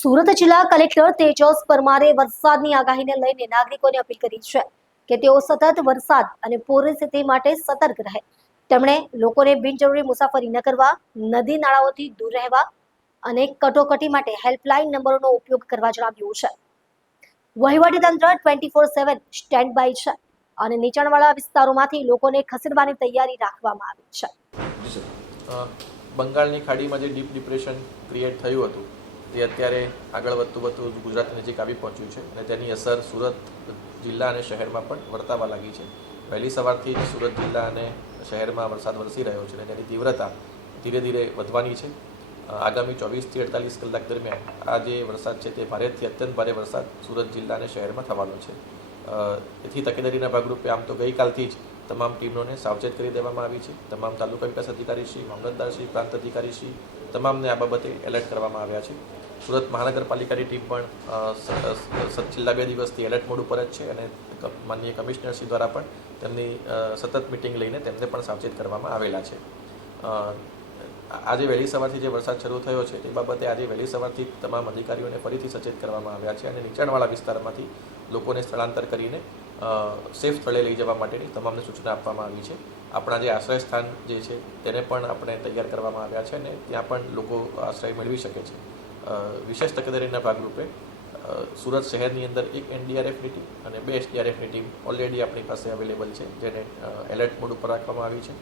સુરત જિલ્લા કલેક્ટર તેજસ પરમારે વરસાદની આગાહીને લઈને નાગરિકોને અપીલ કરી છે કે તેઓ સતત વરસાદ અને પૂરની સ્થિતિ માટે સતર્ક રહે. તેમણે લોકોને બિનજરૂરી મુસાફરી ન કરવા, નદી નાળાઓથી દૂર રહેવા અને કટોકટી માટે હેલ્પલાઇન નંબરોનો ઉપયોગ કરવા જણાવ્યું છે. વહીવટીતંત્ર 24/7 સ્ટેન્ડ બાય છે અને નીચાણવાળા વિસ્તારોમાંથી લોકોને ખસેડવાની તૈયારી રાખવામાં આવી છે. બંગાળની ખાડીમાં જે ડીપ ડિપ્રેશન ક્રિએટ થયું હતું તે અત્યારે આગળ વધતું ગુજરાતની નજીક આવી પહોંચ્યું છે અને તેની અસર સુરત જિલ્લા અને શહેરમાં પણ વર્તાવા લાગી છે. વહેલી સવારથી જ સુરત જિલ્લા અને શહેરમાં વરસાદ વરસી રહ્યો છે અને તેની તીવ્રતા ધીરે ધીરે વધવાની છે. આગામી 24 થી 48 કલાક દરમિયાન આ જે વરસાદ છે તે ભારેથી અત્યંત ભારે વરસાદ સુરત જિલ્લા અને શહેરમાં થવાનો છે. એથી તકેદારીના ભાગરૂપે આમ તો ગઈકાલથી જ તમામ ટીમોને સાવચેત કરી દેવામાં આવી છે. તમામ તાલુકા વિકાસ અધિકારીશ્રી, મામલતદારશ્રી, પ્રાંત અધિકારીશ્રી તમામને આ બાબતે એલર્ટ કરવામાં આવ્યા છે. સુરત મહાનગરપાલિકાની ટીમ પણ છેલ્લા 2 દિવસથી એલર્ટ મોડ ઉપર જ છે અને માનનીય કમિશનરશ્રી દ્વારા પણ તેમની સતત મિટિંગ લઈને તેમને પણ સાવચેત કરવામાં આવેલા છે. આજે વહેલી સવારથી જે વરસાદ શરૂ થયો છે તે બાબતે આજે વહેલી સવારથી તમામ અધિકારીઓને ફરીથી સચેત કરવામાં આવ્યા છે અને નીચાણવાળા વિસ્તારમાંથી લોકોને સ્થળાંતર કરીને સેફ સ્થળે લઈ જવા માટેની તમામને સૂચના આપવામાં આવી છે. આપણા જે આશ્રય સ્થાન જે છે તેને પણ આપણે તૈયાર કરવામાં આવ્યા છે અને ત્યાં પણ લોકો આશ્રય મેળવી શકે છે. વિશેષ તકેદારીના ભાગરૂપે સુરત શહેરની અંદર 1 NDRFની ટીમ અને 2 SDRFની ટીમ ઓલરેડી આપણી પાસે અવેલેબલ છે, જેને એલર્ટ મોડ ઉપર રાખવામાં આવી છે.